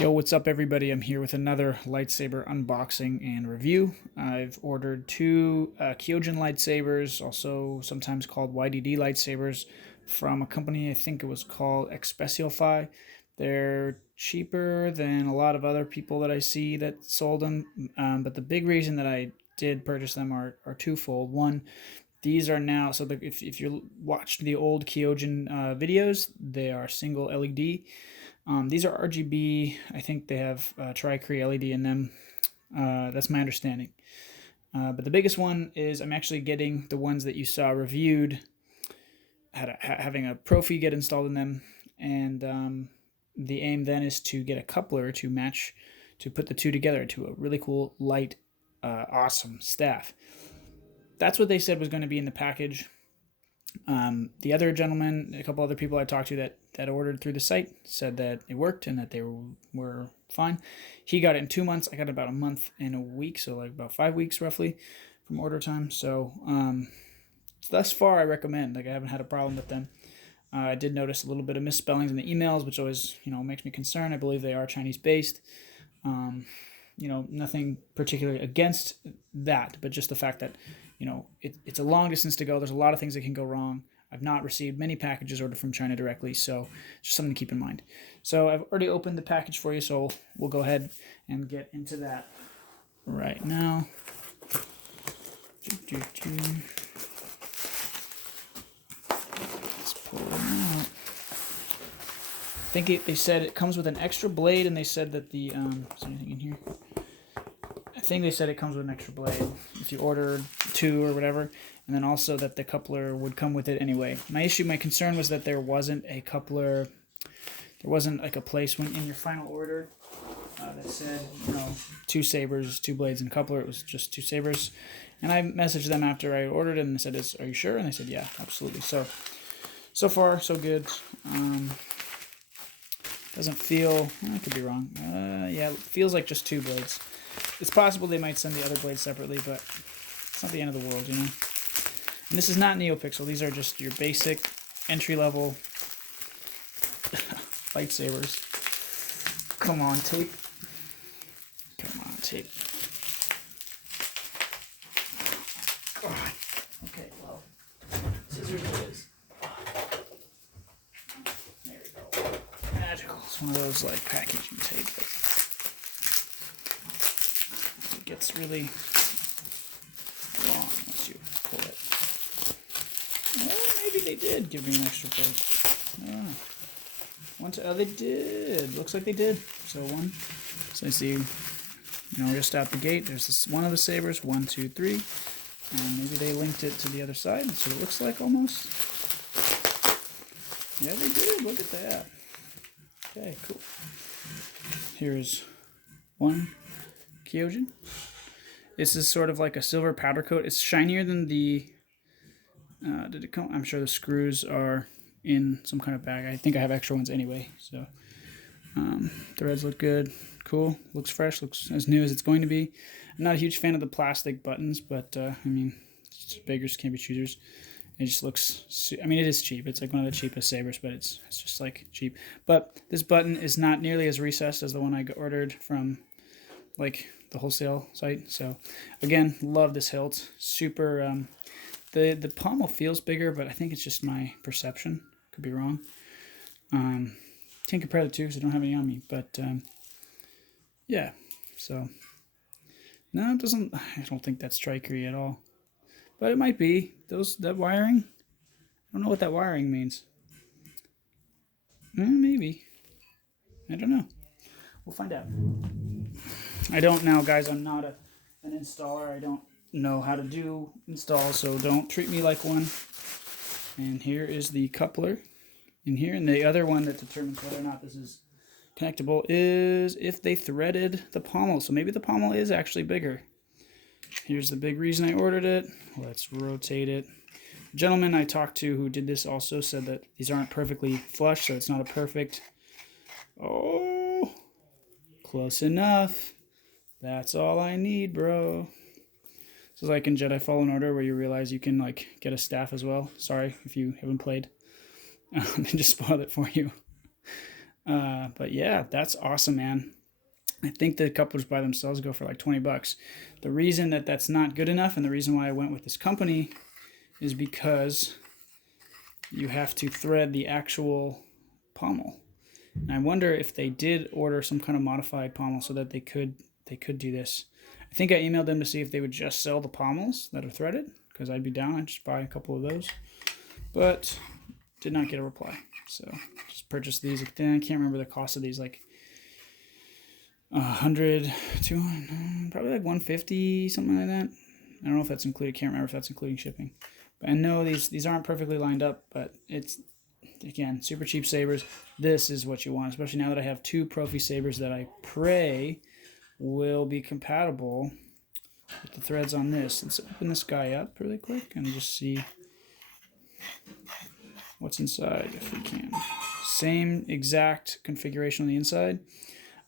Yo, what's up everybody? I'm here with another lightsaber unboxing and review. I've ordered two Kyojin lightsabers, also sometimes called YDD lightsabers, from a company, I think it was called Expecialfy. They're cheaper than a lot of other people that I see that sold them, but the big reason that I did purchase them are twofold. One, these are now, so if you watched the old Kyojin videos, they are single LED. These are RGB. I think they have Tri-Cree LED in them. That's my understanding. But the biggest one is I'm actually getting the ones that you saw reviewed, having a Profi get installed in them, and the aim then is to get a coupler to match, to put the two together to a really cool, light, awesome staff. That's what they said was going to be in the package. The other gentleman, a couple other people I talked to that ordered through the site, said that it worked and that they were fine. He got it in 2 months. I got it about a month and a week, so like about 5 weeks roughly from order time. So thus far, I recommend. Like I haven't had a problem with them. I did notice a little bit of misspellings in the emails, which always makes me concerned. I believe they are Chinese based. Nothing particularly against that, but just the fact that it's a long distance to go. There's a lot of things that can go wrong. I've not received many packages ordered from China directly, so just something to keep in mind. So I've already opened the package for you, so we'll go ahead and get into that right now. Let's pull them out. I think they said it comes with an extra blade, and they said that the, is there anything in here? I think they said it comes with an extra blade if you order two or whatever, and then also that the coupler would come with it anyway. My concern was that there wasn't a coupler, there wasn't like a place when in your final order that said, two sabers, two blades, and coupler. It was just two sabers, and I messaged them after I ordered it and I said, "Are you sure?" And they said, "Yeah, absolutely." So far so good. Doesn't feel, I could be wrong. Yeah, it feels like just two blades. It's possible they might send the other blades separately, but it's not the end of the world, And this is not NeoPixel. These are just your basic entry-level lightsabers. Come on, tape. Come on, tape. Okay, well, scissors it is. There we go. Magical. It's one of those like packaging tape that gets really long once you pull it. Well, maybe they did give me an extra blade. They did. Looks like they did. So I see, just out the gate, there's this one of the sabers, 1, 2, 3, and maybe they linked it to the other side. That's what it looks like almost. Yeah, they did. Look at that. Okay, cool. Here's one Kyojin. This is sort of like a silver powder coat. It's shinier than the, did it come? I'm sure the screws are in some kind of bag. I think I have extra ones anyway. So threads look good. Cool. Looks fresh. Looks as new as it's going to be. I'm not a huge fan of the plastic buttons, but beggars can't be choosers. It just looks, it is cheap. It's like one of the cheapest sabers, but it's just like cheap. But this button is not nearly as recessed as the one I ordered from like the wholesale site. So again, love this hilt. Super, the pommel feels bigger, but I think it's just my perception. Could be wrong. Can't compare the two because I don't have any on me, but yeah. So no, it doesn't. I don't think that's Tri-Cree at all, but it might be. That wiring. I don't know what that wiring means. Maybe. I don't know. We'll find out. I don't now, guys. I'm not an installer. I don't know how to do installs, so don't treat me like one. And here is the coupler in here, and the other one that determines whether or not this is connectable is if they threaded the pommel. So maybe the pommel is actually bigger. Here's the big reason I ordered it. Let's rotate it. The gentleman I talked to who did this also said that these aren't perfectly flush, so it's not a perfect. Oh, close enough. That's all I need, bro. This is like in Jedi Fallen Order where you realize you can like get a staff as well. Sorry if you haven't played. They just spoiled it for you. But yeah, that's awesome, man. I think the couplers by themselves go for like 20 bucks. The reason that that's not good enough, and the reason why I went with this company, is because you have to thread the actual pommel. And I wonder if they did order some kind of modified pommel so that they could do this. I think I emailed them to see if they would just sell the pommels that are threaded, because I'd be down. I'd just buy a couple of those, but did not get a reply. So just purchased these. I can't remember the cost of these, like 100, 200, probably like 150, something like that. I don't know if that's included. Can't remember if that's including shipping. But I know these aren't perfectly lined up, but it's, again, super cheap sabers. This is what you want, especially now that I have two Profi sabers that I pray will be compatible with the threads on this. Let's open this guy up really quick and just see what's inside if we can. Same exact configuration on the inside.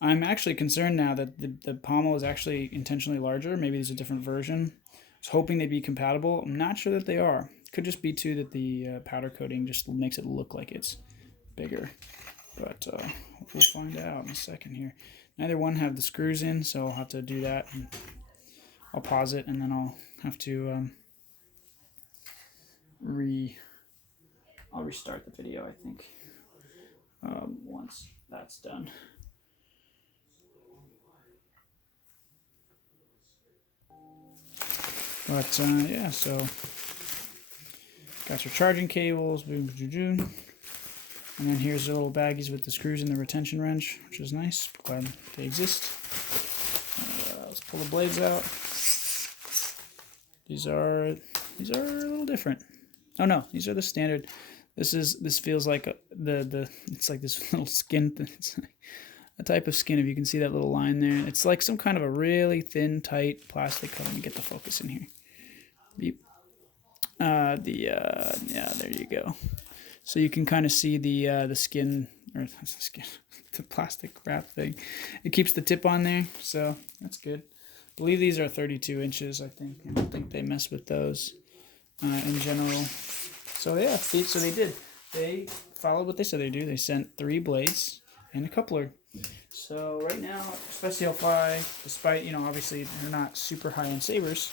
I'm actually concerned now that the pommel is actually intentionally larger. Maybe there's a different version. I was hoping they'd be compatible. I'm not sure that they are. Could just be too that the powder coating just makes it look like it's bigger. But we'll find out in a second here. Neither one have the screws in, so I'll have to do that. And I'll pause it, and then I'll have to I'll restart the video, I think, once that's done. But yeah, so got your charging cables, boom, and then here's the little baggies with the screws and the retention wrench, which is nice. Glad they exist. Let's pull the blades out. These are a little different. Oh no, these are the standard. This feels like it's like this little skin. It's like a type of skin. If you can see that little line there, it's like some kind of a really thin, tight plastic. Let me get the focus in here. Beep. Yeah, there you go. So you can kind of see the skin, or the skin, the plastic wrap thing. It keeps the tip on there, so that's good. I believe these are 32 inches. I don't think they mess with those in general. So yeah, so they did. They followed what they said they do. They sent 3 blades and a coupler. So right now, especially L5, despite, obviously they're not super high-end sabers,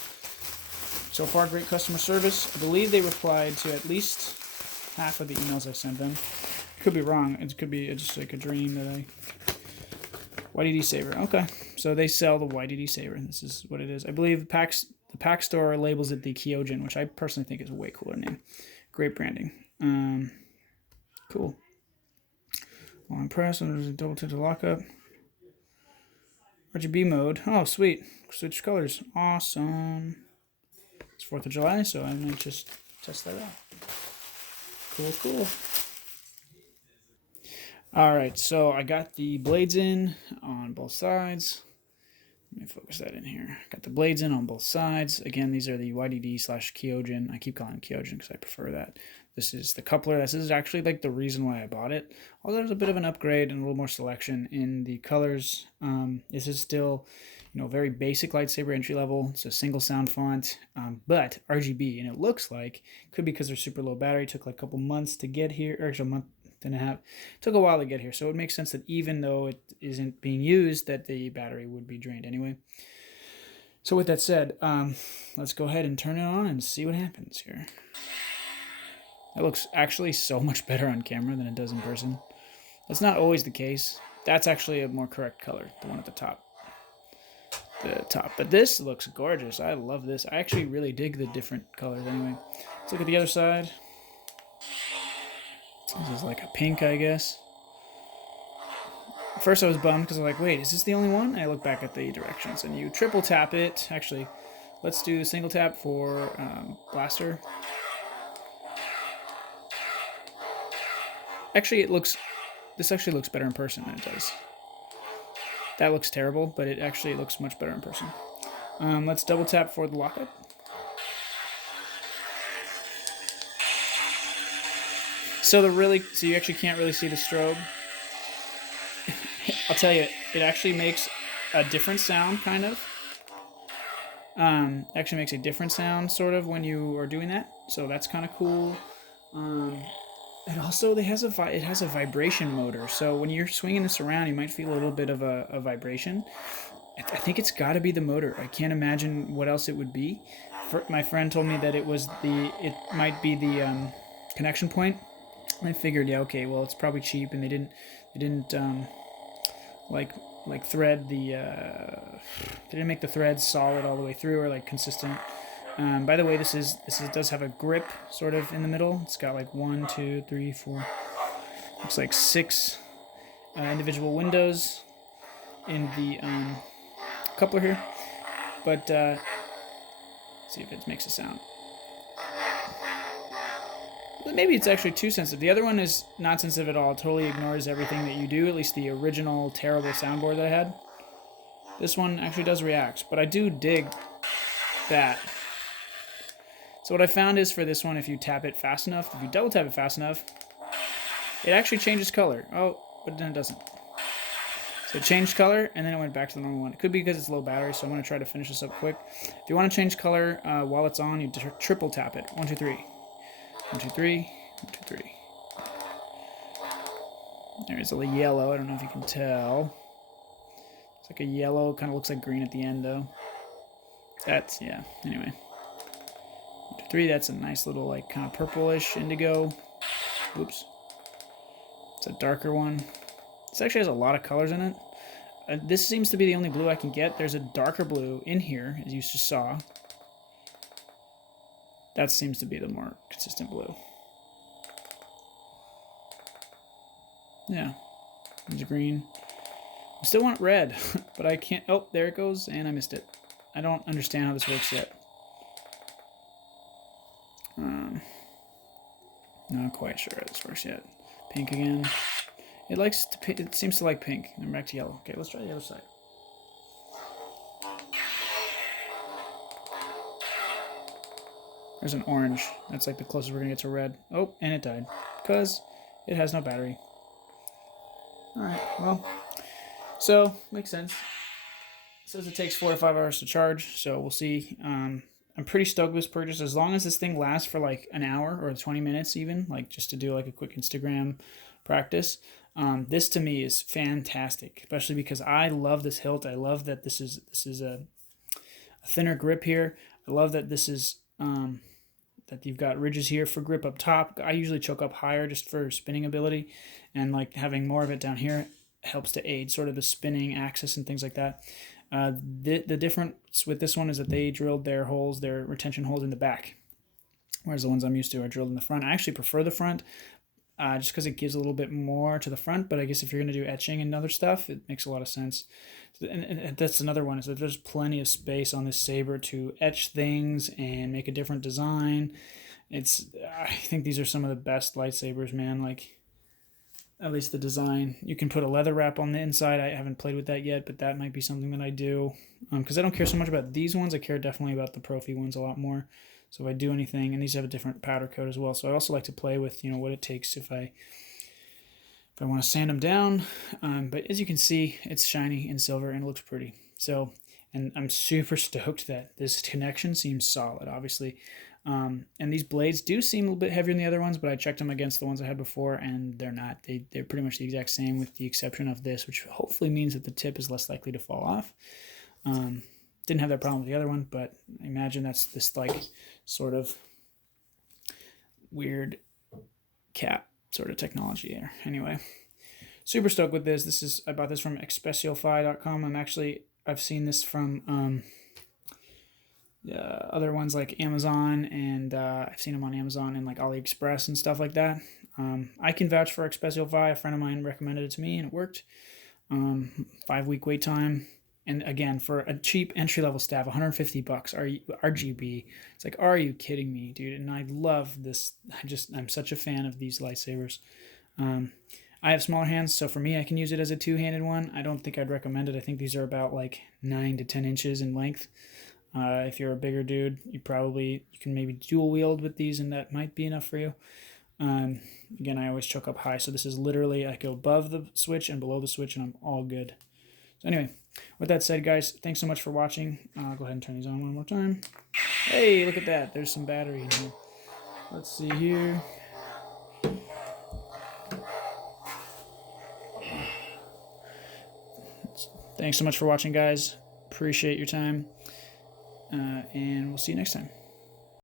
so far great customer service. I believe they replied to at least half of the emails I sent them. Could be wrong. It could be just like a dream that YDD saber. Okay, so they sell the YDD saber. This is what it is. I believe the pack store labels it the Kyojin, which I personally think is a way cooler name. Great branding. Cool. Well, I'm pressed. There's a double tip to lock up. RGB mode. Oh, sweet. Switch colors. Awesome. It's 4th of July, so I might just test that out. Cool. Alright, so I got the blades in on both sides. Let me focus that in here. Got the blades in on both sides. Again, these are the YDD/Kyojin. I keep calling them Kyojin because I prefer that. This is the coupler. This is actually like the reason why I bought it. Although there's a bit of an upgrade and a little more selection in the colors. This is still, very basic lightsaber entry level. It's a single sound font, but RGB, and it looks like, could be because they're super low battery. It took like a couple months to get here, or actually a month and a half. It took a while to get here, so it makes sense that even though it isn't being used, that the battery would be drained anyway. So with that said, let's go ahead and turn it on and see what happens here. That looks actually so much better on camera than it does in person. That's not always the case. That's actually a more correct color, the one at the top. But this looks gorgeous. I love this. I actually really dig the different colors anyway. Let's look at the other side. This is like a pink, I guess. At first I was bummed because I was like, wait, is this the only one? And I look back at the directions, and you triple tap it. Actually, let's do single tap for blaster. Actually, this actually looks better in person than it does. That looks terrible, but it actually looks much better in person. Let's double tap for the lockup. So you actually can't really see the strobe. I'll tell you, it actually makes a different sound, kind of. Actually makes a different sound, sort of, when you are doing that. So that's kind of cool. And also, it has a vibration motor. So when you're swinging this around, you might feel a little bit of a vibration. I think it's got to be the motor. I can't imagine what else it would be. My friend told me that it might be the connection point. I figured, yeah, okay, well, it's probably cheap, and they didn't like thread the they didn't make the threads solid all the way through or like consistent. By the way, this does have a grip sort of in the middle. It's got like 1, 2, 3, 4. Looks like 6 individual windows in the coupler here. But let's see if it makes a sound. Maybe it's actually too sensitive. The other one is not sensitive at all. It totally ignores everything that you do, at least the original terrible soundboard that I had. This one actually does react, but I do dig that. So what I found is for this one, if you tap it fast enough, if you double tap it fast enough, it actually changes color. Oh, but then it doesn't. So it changed color, and then it went back to the normal one. It could be because it's low battery, so I'm going to try to finish this up quick. If you want to change color while it's on, you triple tap it. 1, 2, 3. 1, 2, 3. 1, 2, 3. There's a little yellow. I don't know if you can tell. It's like a yellow. Kind of looks like green at the end, though. That's, yeah. Anyway. 1, 2, 3. That's a nice little, like, kind of purplish indigo. Oops. It's a darker one. This actually has a lot of colors in it. This seems to be the only blue I can get. There's a darker blue in here, as you just saw. That seems to be the more consistent blue. Yeah. There's green. I still want red, but I can't. Oh, there it goes, and I missed it. I don't understand how this works yet. Not quite sure how this works yet. Pink again. It seems to like pink. And back to yellow. Okay, let's try the other side. There's an orange. That's like the closest we're gonna get to red. Oh, and it died. Because it has no battery. Alright, well. So, makes sense. It says it takes 4 to 5 hours to charge, so we'll see. I'm pretty stoked with this purchase. As long as this thing lasts for like an hour or 20 minutes even, like just to do like a quick Instagram practice. This to me is fantastic, especially because I love this hilt. I love that this is a thinner grip here. I love that this is that you've got ridges here for grip up top. I usually choke up higher just for spinning ability, and like having more of it down here helps to aid sort of the spinning axis and things like that. The difference with this one is that they drilled their retention holes in the back, whereas the ones I'm used to are drilled in the front. I actually prefer the front, just because it gives a little bit more to the front, but I guess if you're going to do etching and other stuff, it makes a lot of sense. And that's another one, is that there's plenty of space on this saber to etch things and make a different design. I think these are some of the best lightsabers, man. Like, at least the design. You can put a leather wrap on the inside. I haven't played with that yet, but that might be something that I do. Because I don't care so much about these ones. I care definitely about the Profi ones a lot more. So if I do anything, and these have a different powder coat as well. So I also like to play with, what it takes if I want to sand them down. But as you can see, it's shiny and silver and it looks pretty. So, and I'm super stoked that this connection seems solid, obviously. And these blades do seem a little bit heavier than the other ones, but I checked them against the ones I had before, and they're not. They're pretty much the exact same, with the exception of this, which hopefully means that the tip is less likely to fall off. Didn't have that problem with the other one, but I imagine that's this like sort of weird cap sort of technology there. Anyway, super stoked with this. I bought this from expecialfy.com. I've seen this from other ones like Amazon, and I've seen them on Amazon and like AliExpress and stuff like that. I can vouch for Expecialfy. A friend of mine recommended it to me, and it worked. 5-week wait time. And again, for a cheap entry-level staff, $150 RGB. It's like, are you kidding me, dude? And I love this. I'm such a fan of these lightsabers. I have smaller hands, so for me, I can use it as a two-handed one. I don't think I'd recommend it. I think these are about like 9 to 10 inches in length. If you're a bigger dude, you can maybe dual wield with these, and that might be enough for you. Again, I always choke up high, so this is literally, I go above the switch and below the switch, and I'm all good. So anyway, with that said, guys, thanks so much for watching. I'll go ahead and turn these on one more time. Hey, look at that. There's some battery in here. Let's see here. Thanks so much for watching, guys. Appreciate your time, and we'll see you next time.